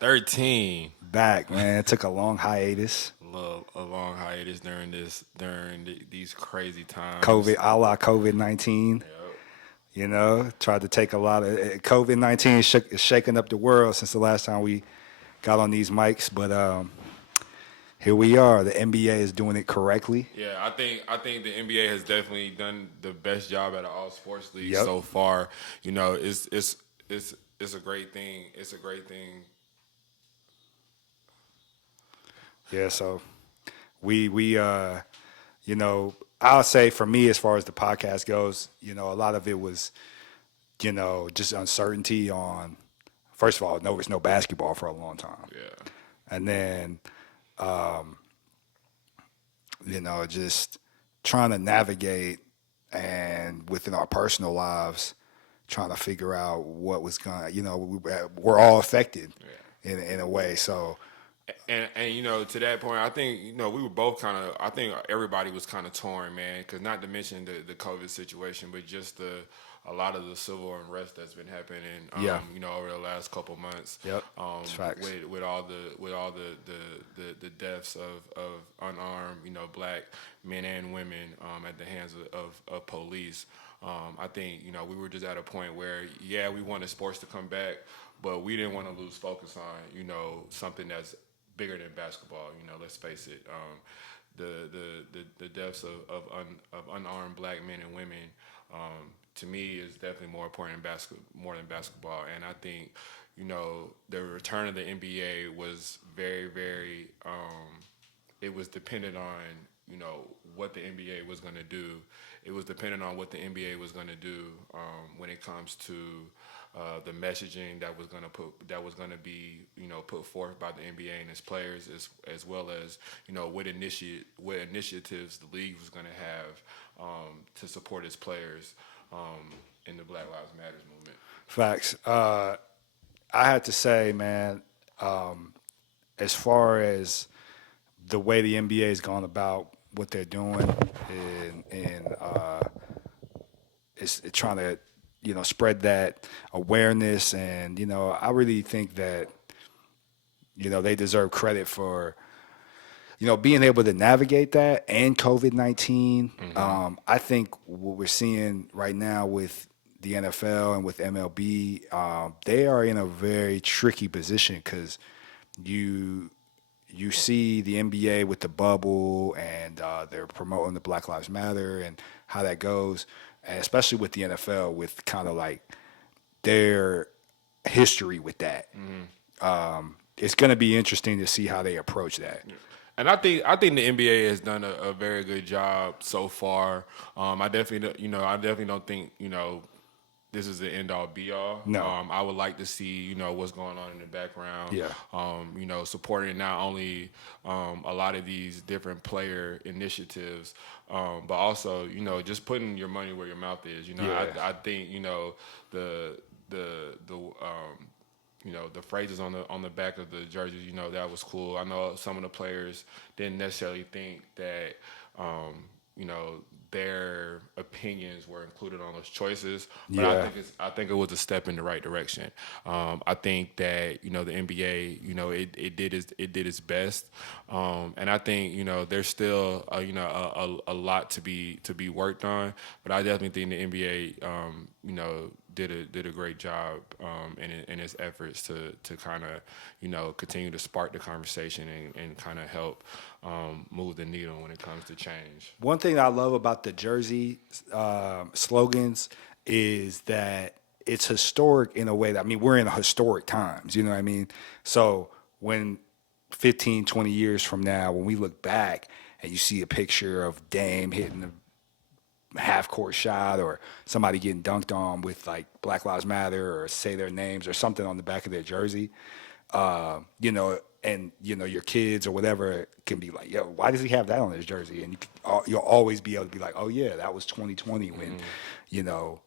13. Back, man. Took a long hiatus. A long hiatus these crazy COVID, times. a la COVID-19. Yep. Tried to take a lot of COVID-19 is shaking up the world since the last time we got on these mics. But here we are. The NBA is doing it correctly. Yeah, I think the NBA has definitely done the best job out of all sports leagues Yep. so far. You know, it's a great thing. It's a great thing. Yeah. So we you know, I'll say for me, as far as the podcast goes, a lot of it was, just uncertainty on. First of all, no, there's no basketball for a long time, Yeah. and then just trying to navigate and within our personal lives, trying to figure out what was going. We're all affected in a way. So And to that point, I think we were both kind of. I think everybody was kind of torn, man. Because not to mention the COVID situation, but just a lot of the civil unrest that's been happening. yeah, Over the last couple months. yep, it's facts. With all the deaths of unarmed black men and women at the hands of police. I think we were just at a point where we wanted sports to come back, but we didn't want to lose focus on something that's bigger than basketball. Let's face it. The deaths of unarmed black men and women, to me, is definitely more important more than basketball. And I think the return of the NBA was very, very. It was dependent on what the NBA was going to do. It was dependent on what the NBA was going to do when it comes to the messaging that was going to be put forth by the NBA and its players, as well as what initiatives the league was going to have to support its players in the Black Lives Matters movement. Facts. I had to say, man, as far as the way the NBA has gone about what they're doing and is trying to spread that awareness, and I really think that they deserve credit for being able to navigate that and COVID-19. Mm-hmm. I think what we're seeing right now with the NFL and with MLB, they are in a very tricky position because you you see the NBA with the bubble and they're promoting the Black Lives Matter and how that goes, and especially with the NFL with kind of like their history with that. It's going to be interesting to see how they approach that. And I think the NBA has done a very good job so far. I definitely don't think this is the end all be all. No. I would like to see what's going on in the background. Yeah. Supporting not only a lot of these different player initiatives, but also just putting your money where your mouth is. Yeah. I think the phrases on the back of the jerseys, that was cool. I know some of the players didn't necessarily think that, you know, their opinions were included on those choices, but Yeah. I think it was a step in the right direction. I think that the NBA, it did its best, and I think there's still a lot to be worked on, but I definitely think the NBA, did a great job in its efforts to kind of continue to spark the conversation and kind of help move the needle when it comes to change. One thing I love about the jersey slogans is that it's historic in a way that, I mean, we're in historic times, you know what I mean? So when 15, 20 years from now, when we look back and you see a picture of Dame hitting a half court shot or somebody getting dunked on with like Black Lives Matter or say their names or something on the back of their jersey, and your kids or whatever can be like, yo, why does he have that on his jersey? And you'll always be able to be like, oh yeah, that was 2020 when, you know,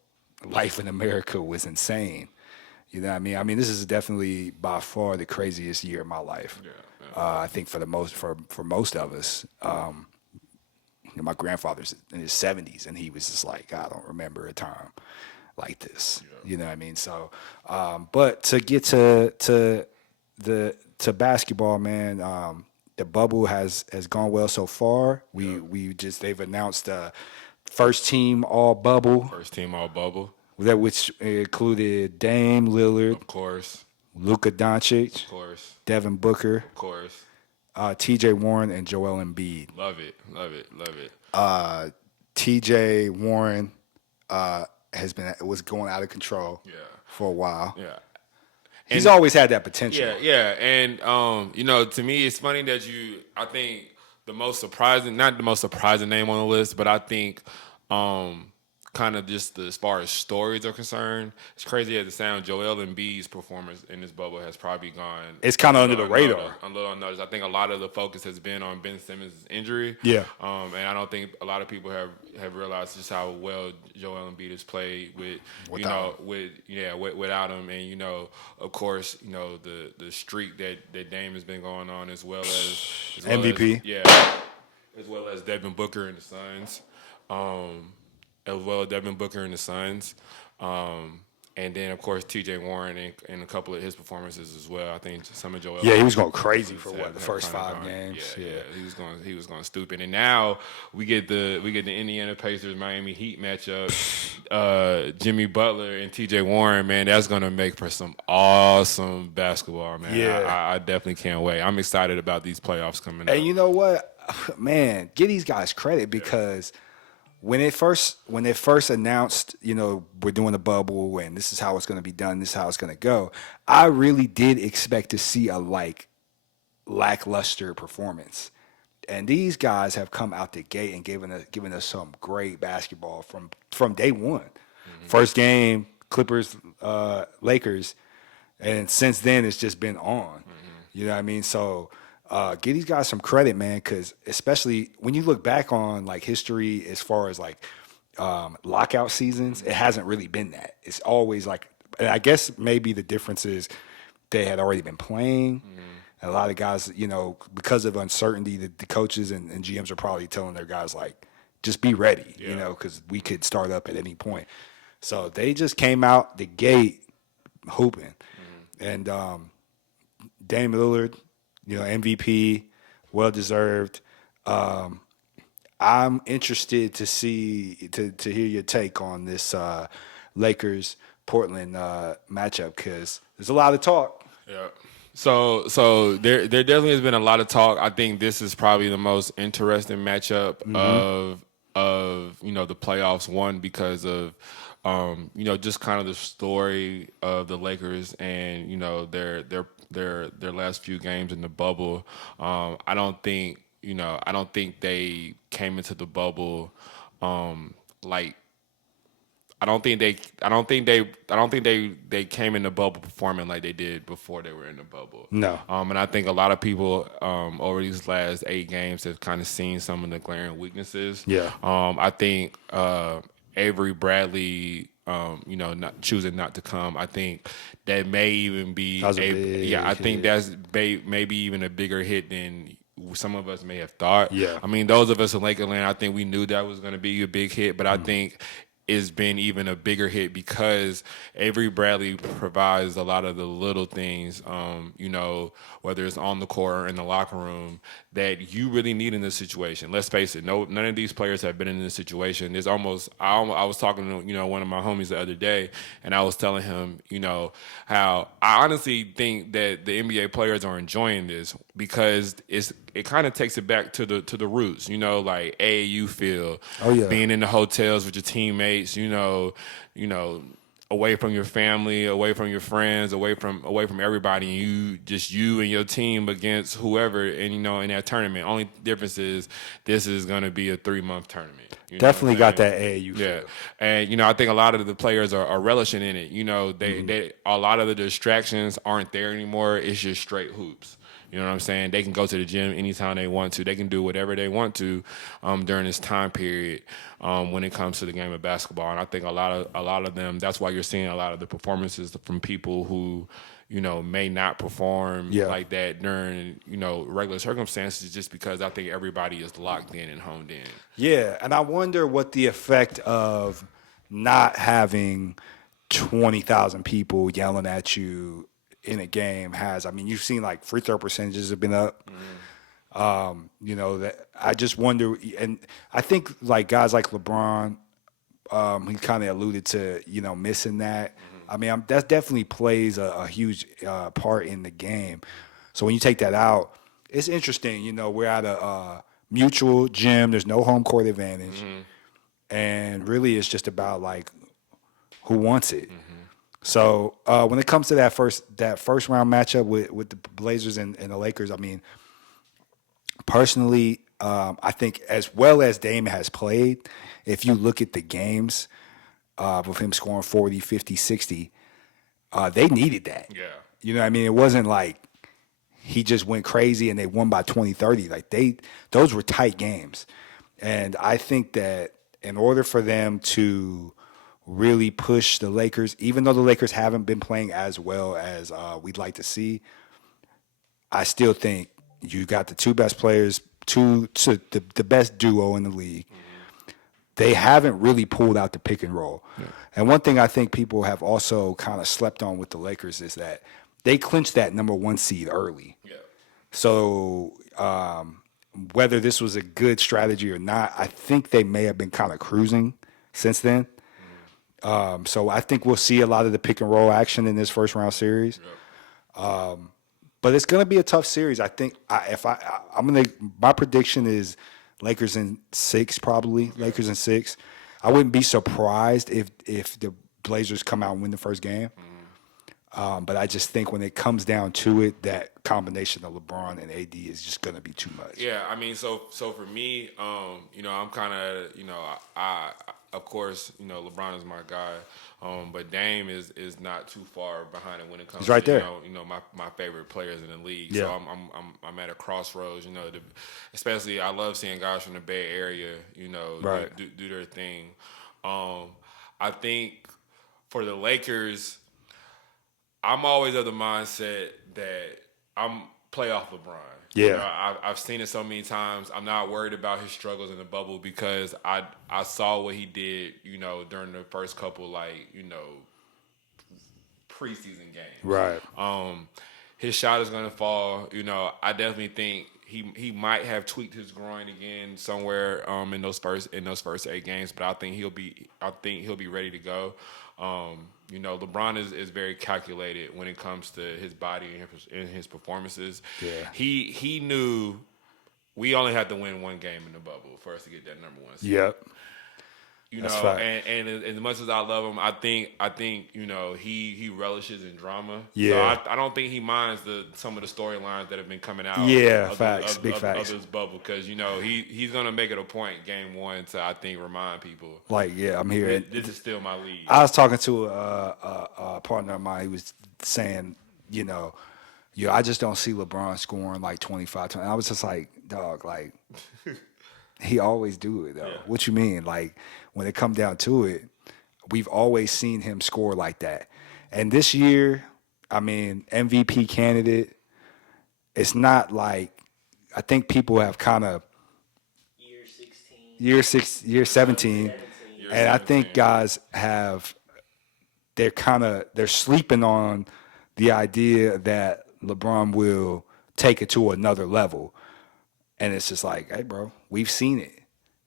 life in America was insane. You know what I mean? I mean, this is definitely by far the craziest year of my life. Yeah, I think for most of us. My grandfather's in his 70s, and he was just like, I don't remember a time like this. yeah, You know what I mean? So, but to get to to basketball, man. The bubble has gone well so far. They've announced first team all bubble, First team all bubble, that which included Dame Lillard, of course, Luka Doncic, of course, Devin Booker, of course. T.J. Warren, and Joel Embiid. Love it, love it, love it. T.J. Warren was going out of control Yeah, for a while. yeah. He's always had that potential. Yeah, yeah, and to me, it's funny that I think not the most surprising name on the list, but I think, kind of just as far as stories are concerned, it's crazy as it sounds. Joel Embiid's performance in this bubble has probably gone. It's kind of under the radar. A little unnoticed. I think a lot of the focus has been on Ben Simmons' injury. Yeah. And I don't think a lot of people have realized just how well Joel Embiid has played without him, and of course, the streak that Dame has been going on as well as MVP. As well as Devin Booker and the Suns. As well as Devin Booker and the Suns. And then, of course, T.J. Warren and a couple of his performances as well. I think some of Joel. Yeah, he was going crazy for the first 5 games. Yeah, he was going stupid. And now we get the Indiana Pacers Miami Heat matchup. Jimmy Butler and T.J. Warren, man, that's going to make for some awesome basketball, man. Yeah, I definitely can't wait. I'm excited about these playoffs coming up. And you know what, man, give these guys credit because. When they first announced, we're doing a bubble and this is how it's going to be done, this is how it's going to go, I really did expect to see a lackluster performance. And these guys have come out the gate and given us some great basketball from day one. Mm-hmm. First game, Clippers, Lakers, and since then it's just been on. Mm-hmm. You know what I mean? So. Give these guys some credit, man, because especially when you look back on history as far as lockout seasons, it hasn't really been that. It's always and I guess maybe the difference is they had already been playing. Mm-hmm. A lot of guys, because of uncertainty, the coaches and GMs are probably telling their guys just be ready, because we could start up at any point. So they just came out the gate hooping, and Dame Lillard. MVP, well deserved. I'm interested to hear your take on this Lakers Portland matchup because there's a lot of talk. Yeah. So there definitely has been a lot of talk. I think this is probably the most interesting matchup of the playoffs. One because of just kind of the story of the Lakers and their last few games in the bubble. I don't think they came into the bubble I don't think they came in the bubble performing like they did before they were in the bubble. No. And I think a lot of people over these last 8 games have kind of seen some of the glaring weaknesses. Yeah. I think Avery Bradley not choosing not to come. I think that may even be I think that's maybe even a bigger hit than some of us may have thought. Yeah. I mean, those of us in Lakeland, I think we knew that was going to be a big hit, but I think it's been even a bigger hit because Avery Bradley provides a lot of the little things, whether it's on the court or in the locker room, that you really need in this situation. Let's face it, none of these players have been in this situation. There's almost, I was talking to, one of my homies the other day, and I was telling him, how I honestly think that the NBA players are enjoying this because it kind of takes it back to the roots, like AAU feel. Oh, yeah. Being in the hotels with your teammates, away from your family, away from your friends, away from everybody, and you and your team against whoever, and in that tournament. Only difference is this is going to be a 3-month tournament. Definitely got that AAU feel. Yeah, and I think a lot of the players are relishing in it. They a lot of the distractions aren't there anymore. It's just straight hoops. You know what I'm saying? They can go to the gym anytime they want to. They can do whatever they want to during this time period when it comes to the game of basketball. And I think a lot of them. That's why you're seeing a lot of the performances from people who, may not perform like that during regular circumstances, just because I think everybody is locked in and honed in. Yeah, and I wonder what the effect of not having 20,000 people yelling at you in a game has. I mean, you've seen like free throw percentages have been up. You know, that I just wonder, and I think like guys like LeBron, he kind of alluded to, you know, missing that. I mean, that definitely plays a huge part in the game. So when you take that out, it's interesting. You know, we're at a mutual gym. There's no home court advantage, and really, it's just about like who wants it. So when it comes to that first round matchup with the Blazers and the Lakers, I mean, personally, I think as well as Dame has played, if you look at the games with him scoring 40, 50, 60, they needed that. Yeah. You know what I mean? It wasn't like he just went crazy and they won by 20, 30. Like those were tight games. And I think that in order for them to really push the Lakers, even though the Lakers haven't been playing as well as we'd like to see, I still think you got the two best players, the best duo in the league. They haven't really pulled out the pick and roll. Yeah. And one thing I think people have also kind of slept on with the Lakers is that they clinched that number 1 seed early. Yeah. So whether this was a good strategy or not, I think they may have been kind of cruising since then. So I think we'll see a lot of the pick and roll action in this first round series. Yeah. But it's going to be a tough series. I think my prediction is Lakers in 6 probably. Yeah. Lakers in 6. I wouldn't be surprised if the Blazers come out and win the first game. But I just think when it comes down to it, that combination of LeBron and AD is just going to be too much. Yeah, I mean, so for me, you know, I'm kind of, you know, I of course, you know, LeBron is my guy, but Dame is not too far behind it when it comes. He's right to, there. You know, my favorite players in the league. Yeah. So I'm at a crossroads. You know, especially I love seeing guys from the Bay Area, you know, right. do their thing. I think for the Lakers, I'm always of the mindset that I'm playoff LeBron. Yeah. You know, I've seen it so many times. I'm not worried about his struggles in the bubble because I saw what he did, you know, during the first couple, like, you know, preseason games. Right. His shot is going to fall. You know, I definitely think he might have tweaked his groin again somewhere in those first 8 games, but I think he'll be ready to go. You know, LeBron is very calculated when it comes to his body and his performances. Yeah. He knew we only had to win one game in the bubble for us to get that number 1 seed. Yep. You know, and as much as I love him, I think you know he relishes in drama. Yeah. So I don't think he minds some of the storylines that have been coming out. Yeah, facts, big facts. Of this bubble, because you know he's gonna make it a point game 1 to, I think, remind people. Like, yeah, I'm here. This is still my league. I was talking to a partner of mine. He was saying, you know, I just don't see LeBron scoring like 25 times. I was just like, dog, like he always do it though. Yeah. What you mean? Like, when it come down to it, we've always seen him score like that. And this year, I mean, MVP candidate, it's not like, I think people have kind of year 17, and I think guys they're sleeping on the idea that LeBron will take it to another level. And it's just like, hey, bro, we've seen it,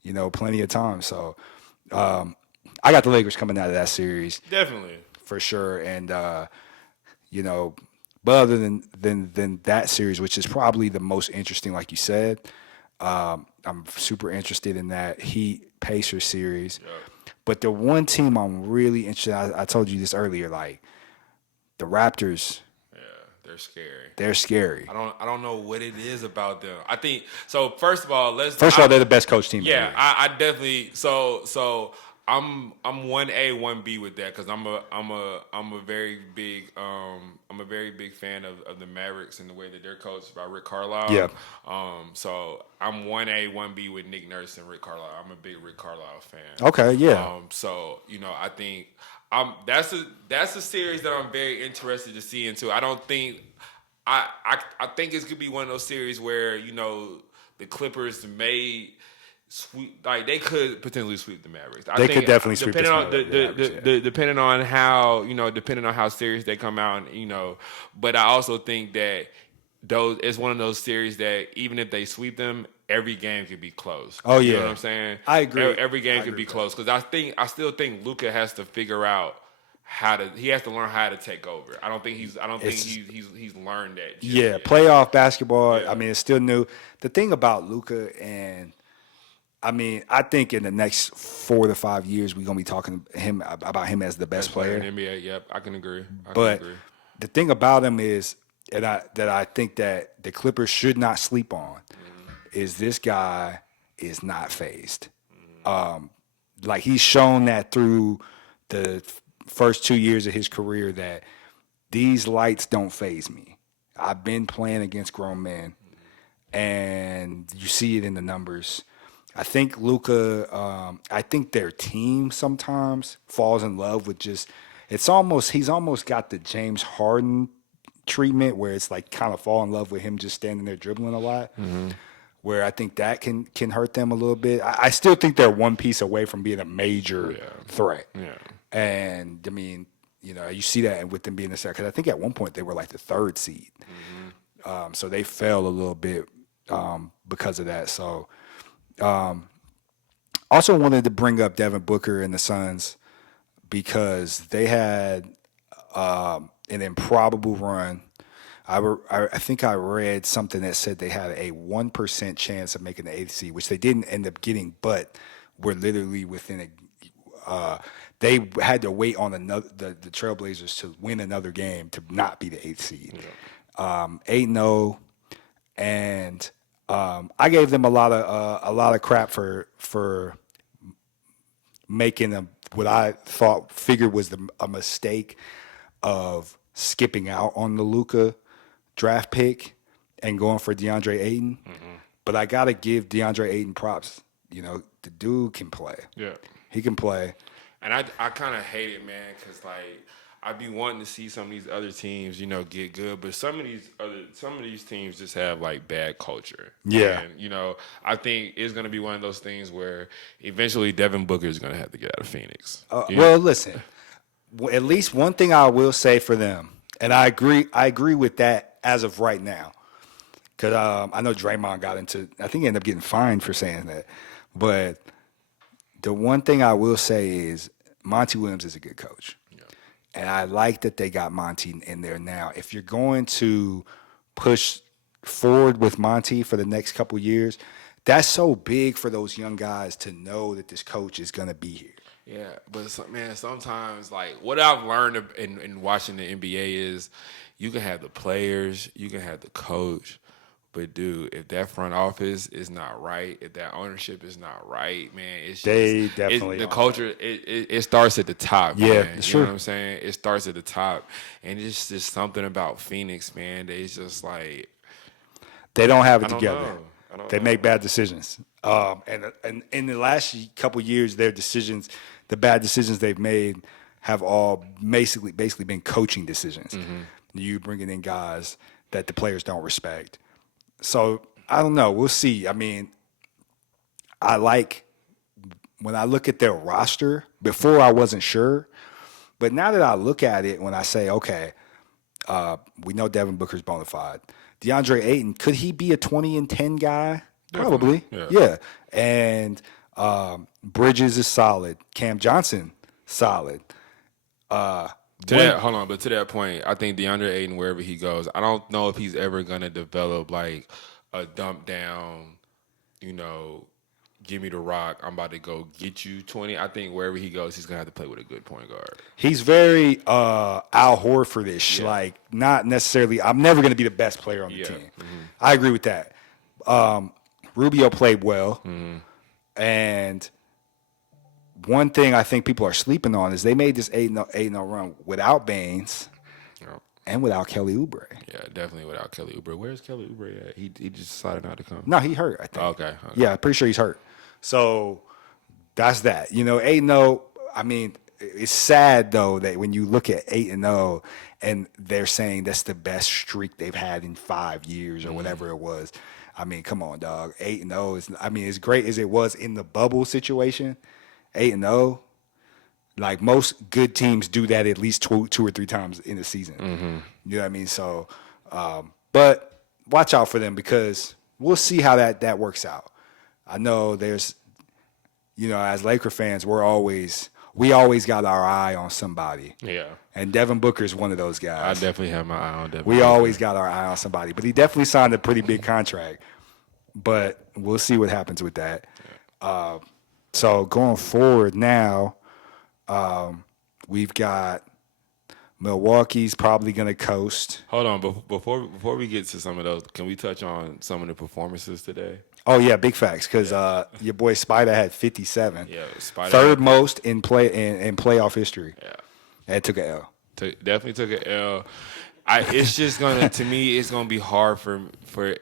you know, plenty of times. So I got the Lakers coming out of that series. Definitely. For sure. And, you know, but other than that series, which is probably the most interesting, like you said, I'm super interested in that Heat-Pacers series. Yep. But the one team I'm really interested in, I told you this earlier, like the Raptors. They're scary. They're scary. I don't know what it is about them. I think so. First of all, they're the best coach team. Yeah, I definitely. So I'm 1A 1B with that because I'm a very big fan of the Mavericks and the way that they're coached by Rick Carlisle. Yeah. So I'm 1A 1B with Nick Nurse and Rick Carlisle. I'm a big Rick Carlisle fan. Okay. Yeah. So you know, I think. That's a series that I'm very interested to see into. I don't think I think it's gonna be one of those series where, you know, the Clippers may sweep. Like they could potentially sweep the Mavericks. They could definitely sweep the Mavericks, depending on how depending on how serious they come out, and. But I also think that it's one of those series that even if they sweep them, every game could be close. Oh yeah, you know what I'm saying? I agree. Every game could be close because I still think Luka has to figure out. He has to learn how to take over. I don't think he's learned that. Yet. Playoff basketball. Yeah. I mean, it's still new. The thing about Luka, and I mean, I think in the next 4 to 5 years we're gonna be talking about him as the best player in the NBA. Yep, I can agree. But the thing about him is, and I think that the Clippers should not sleep on, is this guy is not phased. Like he's shown that through the first 2 years of his career that these lights don't faze me. I've been playing against grown men, and you see it in the numbers. I think Luka, I think their team sometimes falls in love with just, he's almost got the James Harden treatment where it's like kind of fall in love with him just standing there dribbling a lot. Where I think that can hurt them a little bit. I still think they're one piece away from being a major threat. Yeah. And I mean, you see that with them being the second. Because I think at one point they were like the 3rd seed. So they fell a little bit because of that. So also wanted to bring up Devin Booker and the Suns because they had an improbable run. I think I read something that said they had a 1% chance of making the 8th seed, which they didn't end up getting, but were literally within they had to wait on the Trailblazers to win another game to not be the 8th seed. 8-0, and I gave them a lot of crap for making what I figured was a mistake of skipping out on the Luka draft pick and going for DeAndre Ayton. But I got to give DeAndre Ayton props. The dude can play. Yeah. He can play. And I kind of hate it, man, because, like, I be wanting to see some of these other teams, get good. But some of these teams just have, like, bad culture. Yeah. And, I think it's going to be one of those things where eventually Devin Booker is going to have to get out of Phoenix. Well, listen, at least one thing I will say for them, and I agree with that as of right now, because I know Draymond I think he ended up getting fined for saying that. But the one thing I will say is Monty Williams is a good coach. Yeah. And I like that they got Monty in there now. If you're going to push forward with Monty for the next couple years, that's so big for those young guys to know that this coach is going to be here. Yeah, but man, sometimes like what I've learned in watching the NBA is you can have the players, you can have the coach, but dude, if that front office is not right, if that ownership is not right, man, the culture. It starts at the top. Yeah, man. it's you true. know what I'm saying? It starts at the top, and it's just something about Phoenix, man. It's just like they don't have it together. They make bad decisions. And in the last couple years, the bad decisions they've made have all basically been coaching decisions. You bringing in guys that the players don't respect. So I don't know. We'll see. I mean, when I look at their roster, before I wasn't sure, but now that I look at it, when I say, okay, we know Devin Booker's bona fide. DeAndre Ayton, could he be a 20-10 guy? Definitely. Probably. Yeah. And Bridges is solid. Cam Johnson, solid. To that point, I think DeAndre Ayton, wherever he goes, I don't know if he's ever going to develop like a dump down, give me the rock, I'm about to go get you 20. I think wherever he goes, he's going to have to play with a good point guard. He's very Al Horford-ish, like not necessarily, I'm never going to be the best player on the team. I agree with that. Rubio played well, and one thing I think people are sleeping on is they made this 8-0 run without Baines and without Kelly Oubre. Yeah, definitely without Kelly Oubre. Where's Kelly Oubre at? He just decided not to come. No, he hurt, I think. Okay. Yeah, I'm pretty sure he's hurt. So that's that. 8-0, I mean, it's sad though that when you look at 8-0 and they're saying that's the best streak they've had in 5 years or whatever it was. I mean, come on, dog. 8-0 is. I mean, as great as it was in the bubble situation, 8-0. Like most good teams do that at least two or three times in a season. You know what I mean? So, but watch out for them because we'll see how that works out. I know there's, as Laker fans, we always got our eye on somebody. Yeah. And Devin Booker is one of those I guys. definitely have my eye on Devin. We always got our eye on somebody, but he definitely signed a pretty big contract. But we'll see what happens with that. So going forward now, we've got Milwaukee's probably going to coast. Hold on, but before we get to some of those, can we touch on some of the performances today? Oh yeah, big facts because your boy Spider had 57. Yeah, Spider third most in playoff history. Yeah, and took an L. Definitely took an L. It's just gonna to me it's gonna be hard for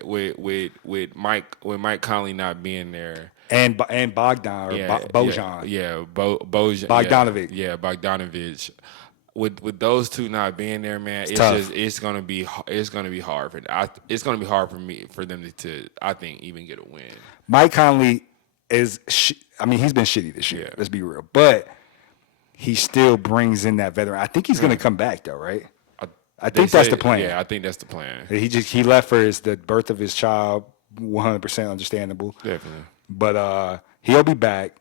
with Mike Conley not being there. And Bogdan or Bojan. Bojan. Bogdanovic. Yeah, Bogdanovic. With those two not being there, man, it's gonna be hard it's gonna be hard for them to I think even get a win. Mike Conley is he's been shitty this year. Yeah. Let's be real, but he still brings in that veteran. I think he's gonna come back though, right? I think that's the plan. Yeah, I think that's the plan. He left for the birth of his child. 100% understandable. Definitely. But he'll be back.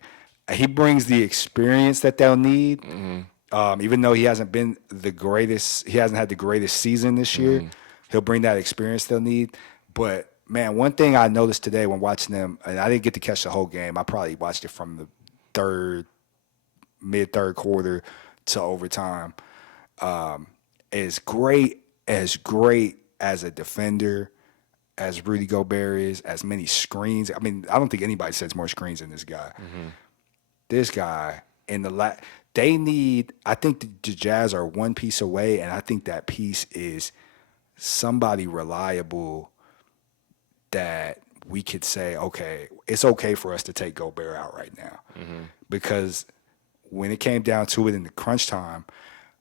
He brings the experience that they'll need. Even though he hasn't been the greatest, he hasn't had the greatest season this year. He'll bring that experience they'll need. But man, one thing I noticed today when watching them, and I didn't get to catch the whole game. I probably watched it from the mid-third quarter to overtime. As great as a defender as Rudy Gobert is, as many screens. I mean, I don't think anybody sets more screens than this guy. This guy in they need. I think the Jazz are one piece away, and I think that piece is somebody reliable that we could say, okay, it's okay for us to take Gobert out right now, because when it came down to it in the crunch time,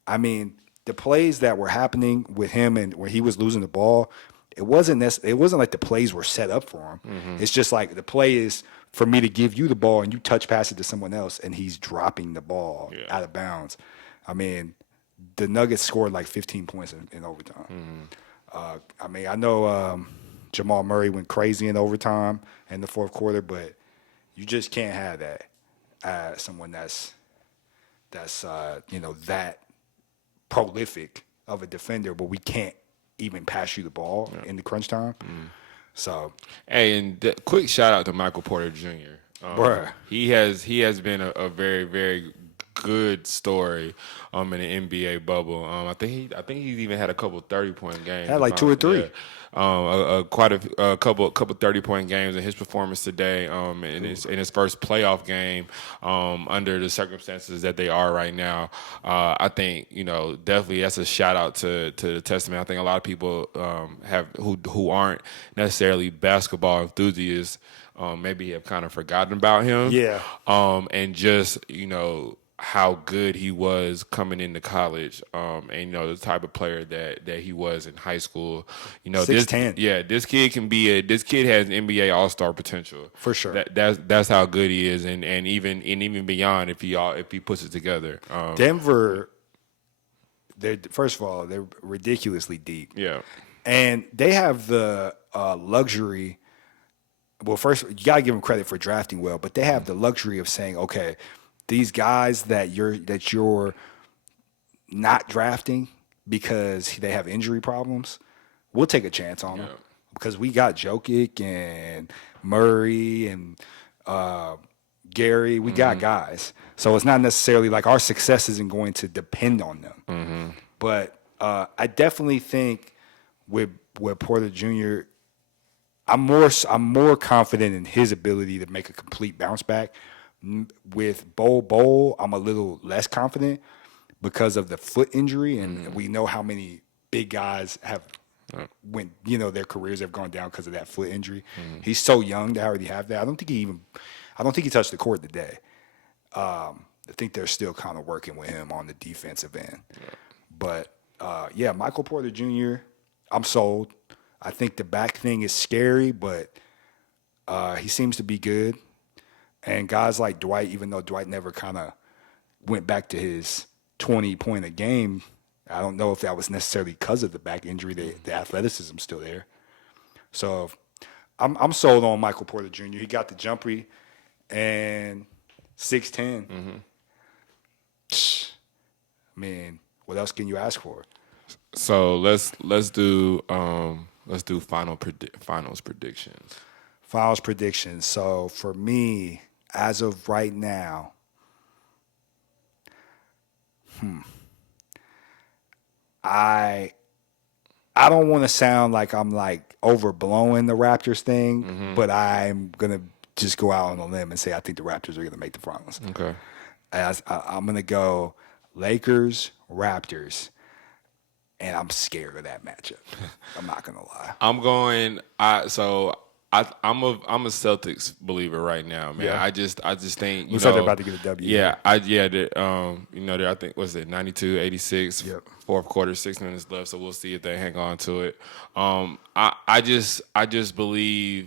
I mean, the plays that were happening with him and where he was losing the ball, it wasn't like the plays were set up for him. It's just like the play is for me to give you the ball and you touch pass it to someone else and he's dropping the ball out of bounds. I mean, the Nuggets scored like 15 points in overtime. I mean, I know Jamal Murray went crazy in overtime in the fourth quarter, but you just can't have that. Someone that's that prolific of a defender, but we can't even pass you the ball in the crunch time. So, hey, and quick shout out to Michael Porter Jr. He has been a very, very good story in the NBA bubble. I think he's even had a couple 30-point games. Had like 2 or 3. Quite a couple 30-point games in his performance today. In his first playoff game, under the circumstances that they are right now, I think definitely that's a shout out to the Testament. I think a lot of people who aren't necessarily basketball enthusiasts maybe have kind of forgotten about him. Yeah. And just how good he was coming into college, and the type of player that he was in high school. 6'10". This kid has NBA All-Star potential for sure. That's how good he is, and even beyond if he puts it together. Denver, first of all, they're ridiculously deep. Yeah, and they have the luxury. Well, first you gotta give them credit for drafting well, but they have the luxury of saying, okay, these guys that you're not drafting because they have injury problems, we'll take a chance on them because we got Jokic and Murray and Gary. We got guys, so it's not necessarily like our success isn't going to depend on them. But I definitely think with Porter Jr., I'm more confident in his ability to make a complete bounce back. With Bol, I'm a little less confident because of the foot injury, and we know how many big guys have their careers have gone down because of that foot injury. He's so young to already have that. I don't think he touched the court today. I think they're still kind of working with him on the defensive end. But, yeah, Michael Porter Jr., I'm sold. I think the back thing is scary, but he seems to be good. And guys like Dwight, even though Dwight never kind of went back to his 20-point a game, I don't know if that was necessarily because of the back injury. The athleticism's still there. So I'm sold on Michael Porter Jr. He got the jumper and 6'10". Man, what else can you ask for? So let's do finals predictions. Finals predictions. So for me, as of right now, I don't want to sound like I'm like overblowing the Raptors thing, but I'm gonna just go out on a limb and say I think the Raptors are gonna make the finals. Okay. I'm gonna go Lakers, Raptors, and I'm scared of that matchup. I'm not gonna lie. I'm going. I'm a Celtics believer right now, man. Yeah. I just think Looks like they're about to get a W. Yeah, I think was it 92-86, Yep. fourth quarter, 6 minutes left. So we'll see if they hang on to it. I just believe.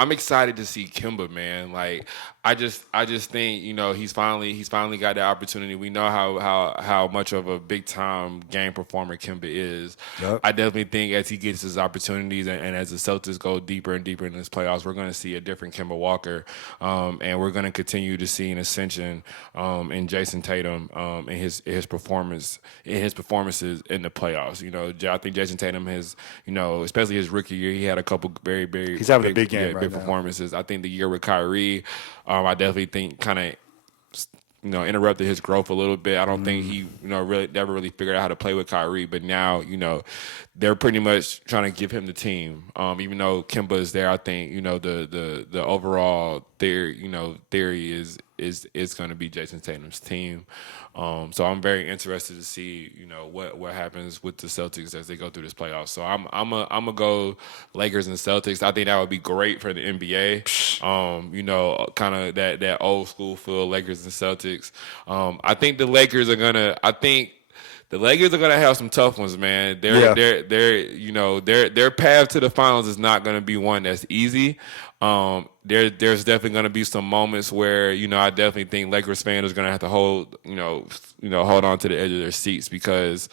I'm excited to see Kemba, man. Like I just think he's finally got the opportunity. We know how much of a big time game performer Kemba is. Yep. I definitely think as he gets his opportunities and as the Celtics go deeper and deeper in this playoffs, we're going to see a different Kemba Walker, and we're going to continue to see an ascension in Jason Tatum in his performances in the playoffs. I think Jason Tatum has especially his rookie year, he had a couple very He's having a big game right now. Performances. I think the year with Kyrie, I definitely think kind of interrupted his growth a little bit. I don't think he really never really figured out how to play with Kyrie, but now they're pretty much trying to give him the team. Even though Kemba is there, I think the overall theory is going to be Jason Tatum's team. So I'm very interested to see what happens with the Celtics as they go through this playoffs. So I'm gonna go Lakers and Celtics. I think that would be great for the NBA. Kind of that old school feel, Lakers and Celtics. I think the Lakers are gonna have some tough ones, man. Their path to the finals is not gonna be one that's easy. There's definitely gonna be some moments where I definitely think Lakers fans are gonna have to hold on to the edge of their seats because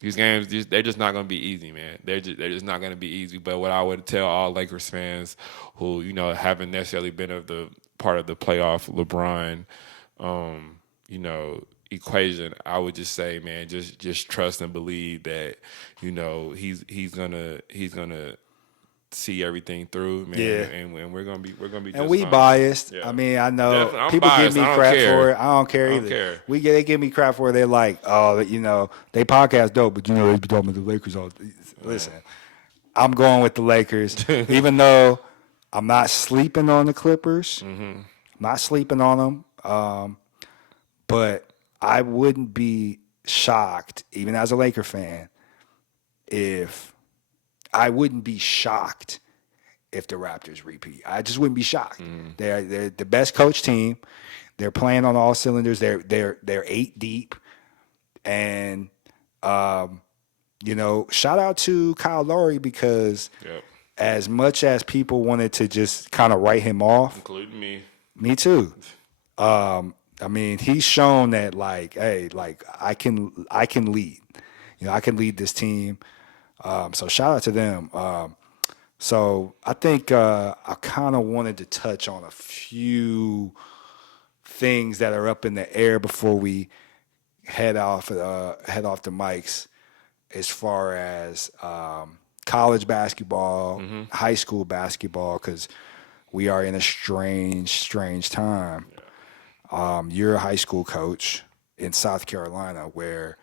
these games they're just not gonna be easy, man. They're just not gonna be easy. But what I would tell all Lakers fans who haven't necessarily been of the part of the playoff LeBron, equation, I would just say, man, just trust and believe that he's gonna see everything through, man. Yeah. And we're gonna be And just we fine. biased. Yeah. I mean, I know Definitely. I'm people biased. give me I don't crap care. for it. I don't care I either. don't care. They give me crap for it. They're like, oh, they podcast dope, but they be talking about the Lakers all. Listen, I'm going with the Lakers, even though I'm not sleeping on the Clippers. I'm not sleeping on them. But I wouldn't be shocked, even as a Laker fan, if the Raptors repeat. I just wouldn't be shocked. They're the best coach team. They're playing on all cylinders. They're 8 deep, and shout out to Kyle Lowry because as much as people wanted to just kind of write him off, including me too. I mean, he's shown that hey, I can lead. I can lead this team. So shout out to them. So I think I kind of wanted to touch on a few things that are up in the air before we head off the mics, as far as college basketball, high school basketball, because we are in a strange time. You're a high school coach in South Carolina where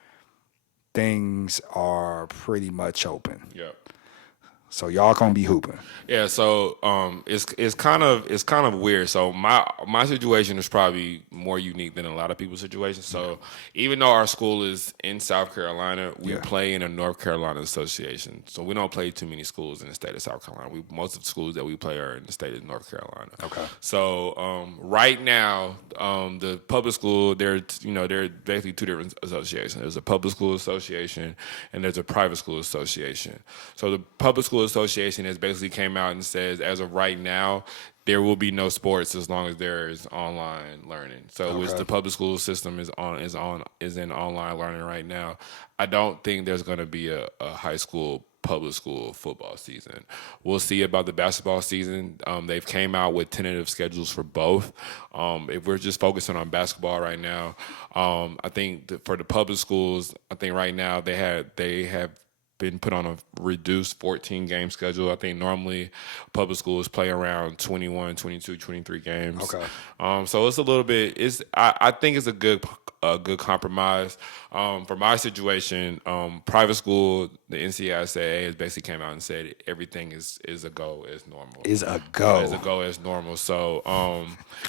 things are pretty much open. Yep. So y'all gonna be hooping. Yeah, so it's kind of weird. So my situation is probably more unique than a lot of people's situations. So even though our school is in South Carolina, we Yeah. play in a North Carolina association. So we don't play too many schools in the state of South Carolina. Most of the schools that we play are in the state of North Carolina. Okay. So right now, the public school, they're basically two different associations. There's a public school association and there's a private school association. So the public school association has basically came out and says, as of right now, there will be no sports as long as there is online learning. So, which the public school system is in online learning right now. I don't think there's going to be a high school public school football season. We'll see about the basketball season. They've came out with tentative schedules for both. If we're just focusing on basketball right now, I think for the public schools, I think right now they have been put on a reduced 14 game schedule. I think normally public schools play around 21, 22, 23 games. Okay. So it's a little bit. I think it's a good compromise. For my situation, private school, the NCAA has basically came out and said everything is a go as normal. Is a go. Is a go as normal. So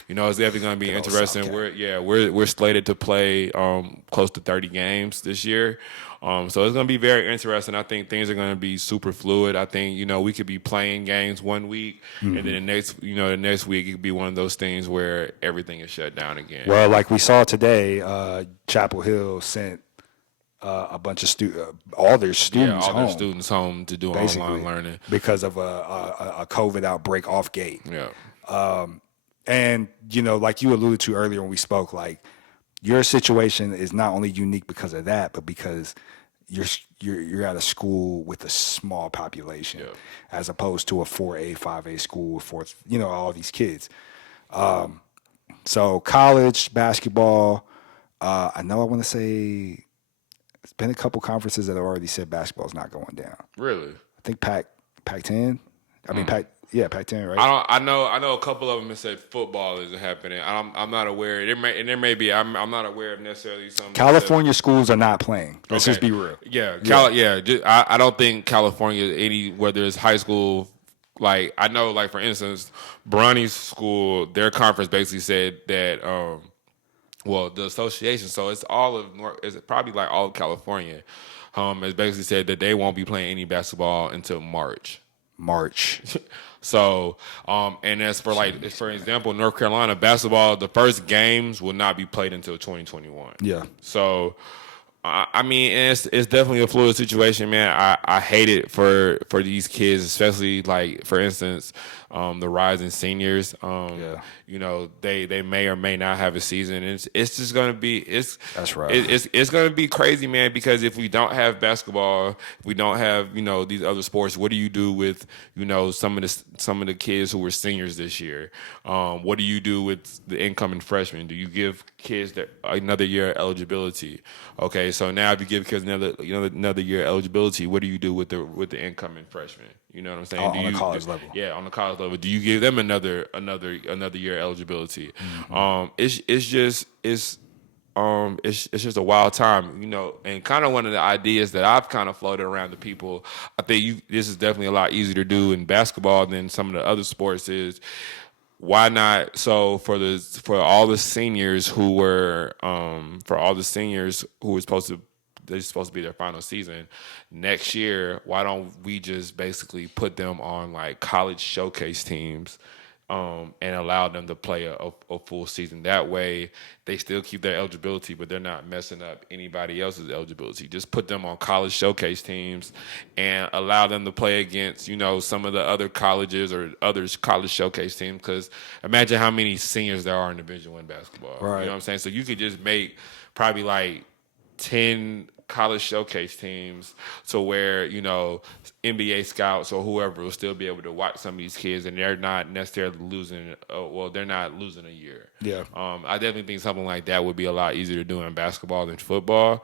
it's definitely going to be Good old interesting. South We're slated to play close to 30 games this year. So it's going to be very interesting. I think things are going to be super fluid. I think, we could be playing games one week and then the next week it could be one of those things where everything is shut down again. Well, like we saw today, Chapel Hill sent a bunch of all their students all home. their students home to do basically, online learning because of a COVID outbreak off gate. Yeah. And, like you alluded to earlier when we spoke, like your situation is not only unique because of that, but because you're at a school with a small population as opposed to a 4A, 5A school for, all these kids. So college basketball, I want to say it's been a couple conferences that have already said basketball is not going down. Really? I think Pac-10. I mean, Pac-10, right? I know a couple of them have said football isn't happening. I'm not aware. There may be. I'm not aware of necessarily some. California schools are not playing. Let's just be real. Yeah. I don't think California whether it's high school. Like I know, like for instance, Bronny's school, their conference basically said that. The association. So it's it's probably like all of California. Has basically said that they won't be playing any basketball until March. So, and as for for example, North Carolina basketball, the first games will not be played until 2021. Yeah. So, I mean, it's definitely a fluid situation, man. I hate it for these kids, especially like for instance, the rising seniors. They may or may not have a season. It's just gonna be that's right. It's gonna be crazy, man. Because if we don't have basketball, if we don't have these other sports, what do you do with some of the kids who were seniors this year? What do you do with the incoming freshmen? Do you give kids another year eligibility? Okay, so now if you give kids another year eligibility, what do you do with the incoming freshmen? You know what I'm saying? On the college level. Yeah, on the college level. Do you give them another year eligibility? It's just a wild time, and kind of one of the ideas that I've kind of floated around to people. I think this is definitely a lot easier to do in basketball than some of the other sports is. Why not? So for all the seniors who were they're supposed to be their final season next year. Why don't we just basically put them on like college showcase teams, and allow them to play a full season? That way, they still keep their eligibility, but they're not messing up anybody else's eligibility. Just put them on college showcase teams and allow them to play against, some of the other colleges or other college showcase teams. Because imagine how many seniors there are in Division I basketball. Right. You know what I'm saying? So you could just make probably like 10 college showcase teams to where NBA scouts or whoever will still be able to watch some of these kids, and they're not necessarily losing. They're not losing a year. Yeah. I definitely think something like that would be a lot easier to do in basketball than football.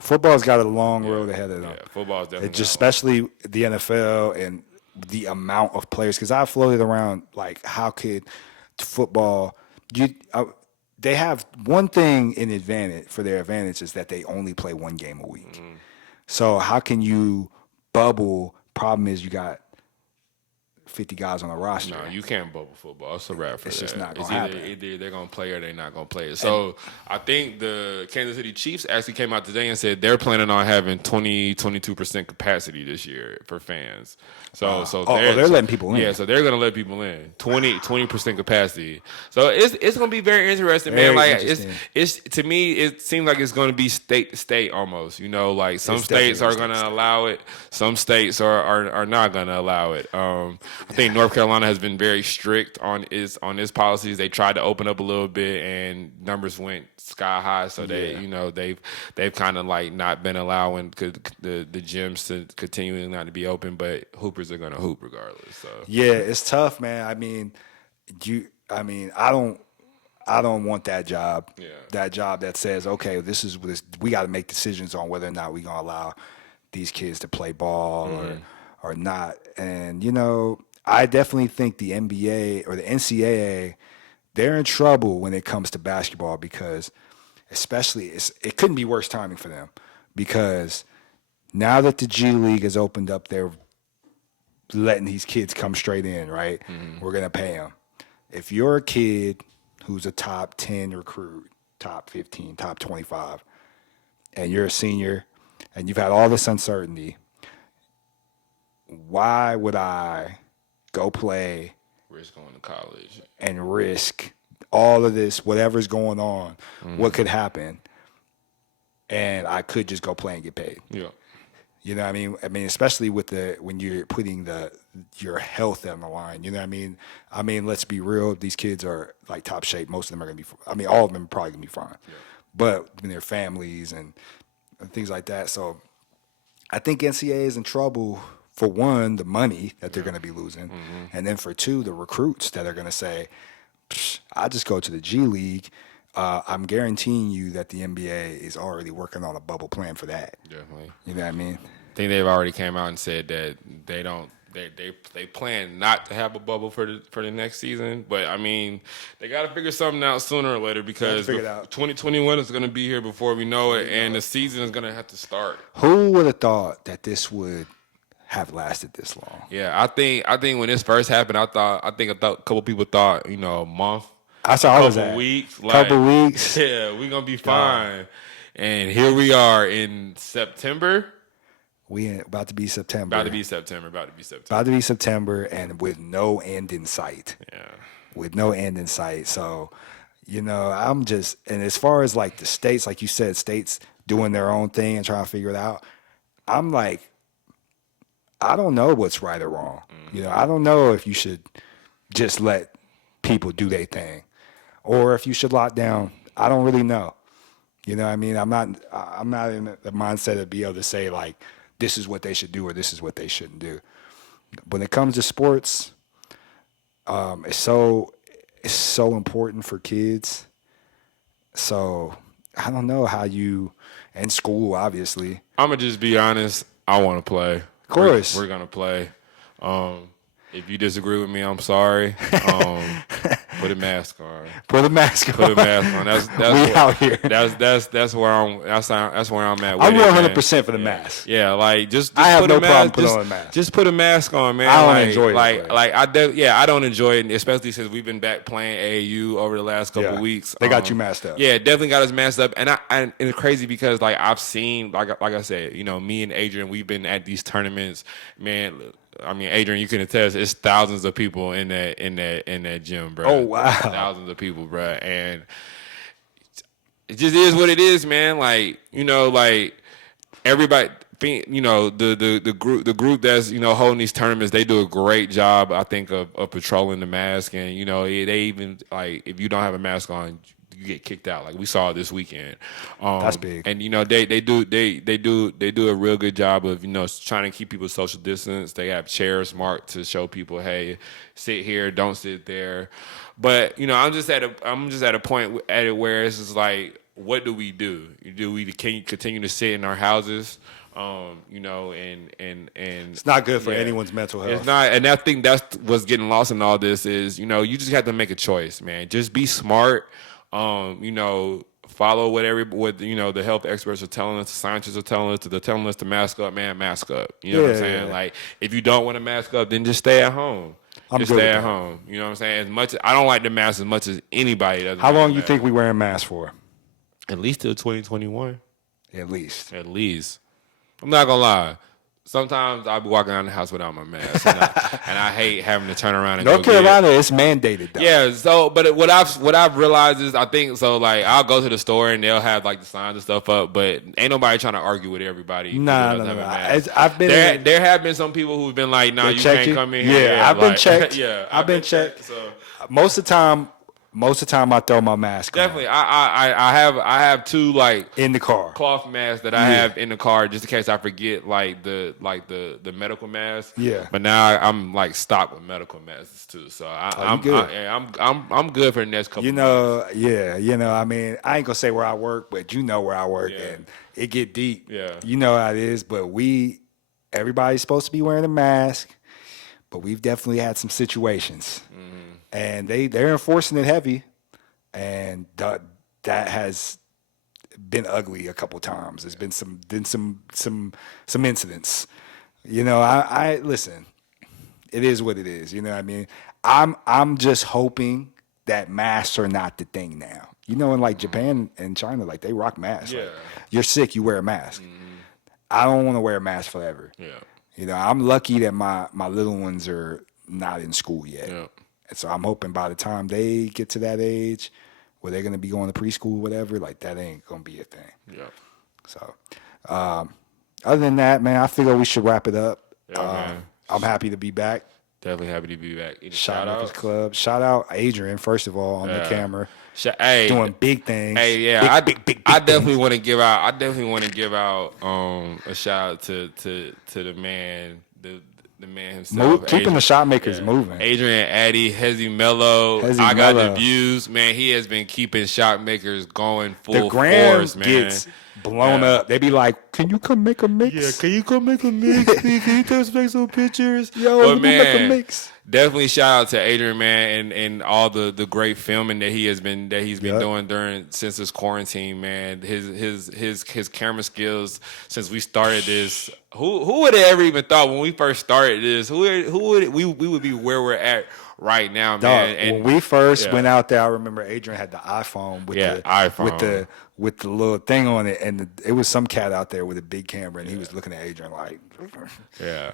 Football's got a long road ahead of them. Yeah, football is definitely especially the NFL and the amount of players. Because I floated around like, how could football they have one thing for their advantage is that they only play one game a week. So how can you bubble Problem is, you got 50 guys on the roster. No, you can't bubble football. It's a wrap for It's that. just not It's gonna happen. either they're gonna play or they're not gonna play it. So I think the Kansas City Chiefs actually came out today and said they're planning on having 22% capacity this year for fans. So they're letting people in. Yeah, so they're gonna let people in. 20% capacity. So it's gonna be very interesting, Very man. Like interesting. it's to me it seems like it's gonna be state to state almost. You know, like some It's states are definitely gonna state to state. allow it, some states are not gonna allow it. I think North Carolina has been very strict on its policies. They tried to open up a little bit, and numbers went sky high. So they've kind of like not been allowing the gyms to continue not to be open, but hoopers are gonna hoop regardless. So Yeah, it's tough, man. I mean, I don't want that job. Yeah. That job that says, okay, we got to make decisions on whether or not we're gonna allow these kids to play ball or not. And I definitely think the NBA or the NCAA, they're in trouble when it comes to basketball because, especially, it couldn't be worse timing for them because now that the G League has opened up, they're letting these kids come straight in, right? We're gonna pay them. If you're a kid who's a top 10 recruit, top 15, top 25, and you're a senior and you've had all this uncertainty, why would I go play risk going to college and risk all of this, whatever's going on, what could happen, and I could just go play and get paid? Yeah. You know what I mean? I mean, especially when you're putting your health on the line. You know what I mean? I mean, let's be real. These kids are like top shape. Most of them are gonna be. I mean, all of them are probably gonna be fine. Yeah. But their families and things like that. So I think NCAA is in trouble for one, the money that they're gonna be losing, and then for two, the recruits that are gonna say, "I just go to the G League." I'm guaranteeing you that the NBA is already working on a bubble plan for that. Definitely. You know what I mean? I think they've already came out and said that they don't. They plan not to have a bubble for the next season, but I mean they got to figure something out sooner or later because 2021 is going to be here before we know it, and the season is going to have to start. Who would have thought that this would have lasted this long? Yeah, I think when this first happened, I think a couple people thought a month. That's how I was at. Couple weeks. Yeah, we're gonna be fine. And here we are in September. We about to be September. About to be September, and with no end in sight. Yeah. With no end in sight. So, I'm just, and as far as like the states, like you said, states doing their own thing and trying to figure it out, I'm like, I don't know what's right or wrong. I don't know if you should just let people do their thing or if you should lock down. I don't really know. You know what I mean? I'm not in the mindset to be able to say like, this is what they should do or this is what they shouldn't do. When it comes to sports, it's so important for kids. So I don't know how you, and school, obviously. I'm gonna just be honest. I want to play. Of course, we're gonna play. If you disagree with me, I'm sorry. Put a mask on. Put a mask on. That's we out here. That's where I'm. That's where I'm at. I'm 100% for the mask. Yeah, like just I have put no a mask, problem putting on a mask. Just put a mask on, man. I don't enjoy it. I don't enjoy it, especially since we've been back playing AAU over the last couple of weeks. They got you masked up. Yeah, definitely got us masked up, and it's crazy because like I've seen like I said, me and Adrian, we've been at these tournaments, man. I mean, Adrian, you can attest. It's thousands of people in that gym, bro. Oh wow, thousands of people, bro, and it just is what it is, man. Like like everybody, the group that's holding these tournaments, they do a great job, I think, of patrolling the mask, and they even like if you don't have a mask on, you get kicked out. Like we saw this weekend. That's big. And they do a real good job of trying to keep people social distance. They have chairs marked to show people, hey, sit here, don't sit there. But I'm just at a point at it where it's just like, what do we do? Do we continue to sit in our houses? And it's not good for anyone's mental health. It's not, and I think that's what's getting lost in all this is you just have to make a choice, man. Just be smart. follow what the health experts are telling us, the scientists are telling us. They're telling us to mask up, man. Mask up. You know what I'm saying? Yeah. Like, if you don't want to mask up, then just stay at home. I'm Just good stay with at that. home. You know what I'm saying? I don't like the mask as much as anybody doesn't. How like long the you mask. think we wearing masks for? At least till 2021. At least. At least. I'm not gonna lie. Sometimes I'll be walking around the house without my mask, and I hate having to turn around and North go get it. Carolina, it's mandated though. Yeah, so what I've realized is I think so like I'll go to the store and they'll have like the signs and stuff up, but ain't nobody trying to argue with everybody. Nah. I've been there have been some people who've been like, nah, you check can't you? come in here. Yeah, I've been checked. Yeah, I've been checked. So Most of the time I throw my mask definitely, on I have two like in the car. cloth masks that I have in the car just in case I forget like the medical mask. Yeah. But now I'm like stocked with medical masks too. So I'm good. I'm good for the next couple. Months. I mean, I ain't gonna say where I work, but you know where I work, Yeah. and it get deep. Yeah. You know how it is, but everybody's supposed to be wearing a mask, but we've definitely had some situations, and they're enforcing it heavy, and that has been ugly a couple times. There's been some incidents. You know, I listen. It is what it is. You know what I mean? I'm just hoping that masks are not the thing now. You know, in like Japan and China, like they rock masks. Yeah. Like, you're sick, you wear a mask. I don't want to wear a mask forever. Yeah. You know, I'm lucky that my little ones are not in school yet. Yeah. And so I'm hoping by the time they get to that age where they're going to be going to preschool, whatever, like that ain't going to be a thing. Yeah. So, other than that, man, I figure we should wrap it up. Yeah, man. I'm happy to be back. Definitely happy to be back. Any Shotmakers Club. Shout out Adrian, first of all, on the camera. Hey, doing big things. Hey, yeah, Big I definitely want to give out. I definitely want to give out a shout out to the man, the man himself. Keeping the Shotmakers moving. Adrian, Addy, Hezzy Mello. I got the views, man. He has been keeping Shotmakers going full the gram force, man. Gets blown up. They be like, "Can you come make a mix? Yeah, can you come make a mix? Can you come make some pictures? Yo, but man, make a mix." Definitely shout out to Adrian, man, and all the great filming that he's been doing since this quarantine, man. His camera skills since we started this. Who would have ever even thought when we first started this? Who would we would be where we're at right now, man? And when we first went out there, I remember Adrian had the iPhone with the little thing on it, and it was some cat out there with a big camera, and he was looking at Adrian like, yeah,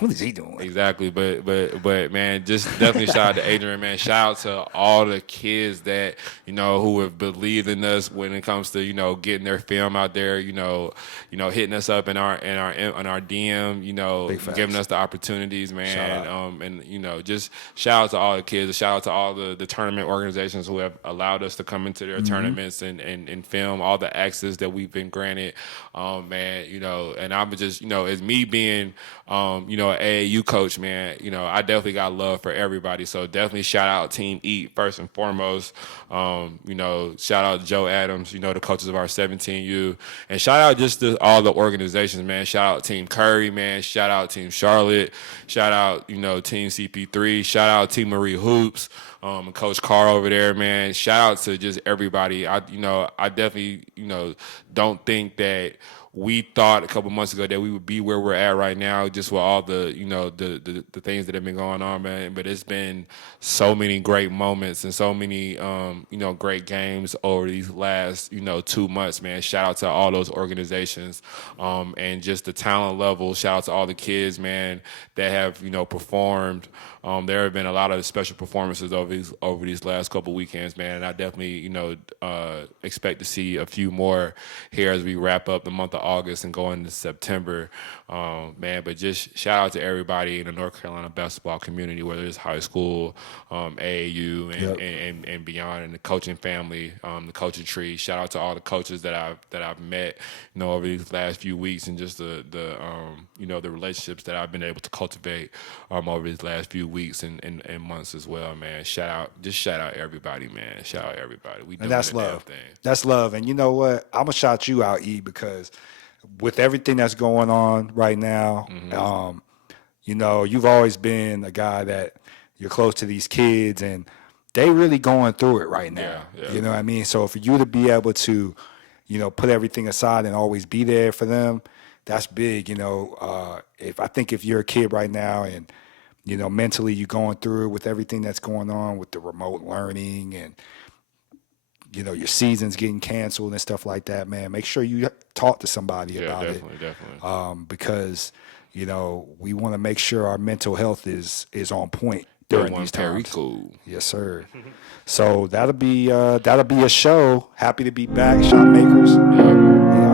what is he doing? Exactly, but man, just definitely shout out to Adrian, man. Shout out to all the kids that who have believed in us when it comes to getting their film out there, hitting us up in our DM, giving us the opportunities, man. And just shout out to all the kids. Shout out to all the tournament organizations who have allowed us to come into their tournaments and film all the access that we've been granted, man. And I'm just as me being an AAU coach, man, I definitely got love for everybody. So definitely shout out Team Eat first and foremost. Shout out Joe Adams, the coaches of our 17U, and shout out just to all the organizations, man. Shout out Team Curry, man. Shout out Team Charlotte. Shout out Team CP3. Shout out Team Marie Hoops. And Coach Carr over there, man. Shout out to just everybody. I definitely don't think that we thought a couple months ago that we would be where we're at right now, just with all the the things that have been going on, man. But it's been so many great moments and so many great games over these last 2 months, man. Shout out to all those organizations and just the talent level. Shout out to all the kids, man, that have performed. There have been a lot of special performances over these last couple weekends, man. And I definitely expect to see a few more here as we wrap up the month of August and go into September, man. But just shout out to everybody in the North Carolina basketball community, whether it's high school, AAU, and beyond, and the coaching family, the coaching tree. Shout out to all the coaches that I've met, over these last few weeks, and just the relationships that I've been able to cultivate over these last few weeks and months as well, man. Shout out everybody, man. Shout out everybody. We doing and that's the love. damn thing. That's love. And you know what? I'm gonna shout you out, E, because with everything that's going on right now, you've always been a guy that you're close to these kids, and they really going through it right now. Yeah. You know what I mean? So for you to be able to, put everything aside and always be there for them, that's big. If you're a kid right now and mentally you going through it with everything that's going on with the remote learning and your season's getting canceled and stuff like that, man, make sure you talk to somebody about definitely. because we want to make sure our mental health is on point during these times. Cool. Yes, sir. So that'll be a show. Happy to be back, Shotmakers. Yeah.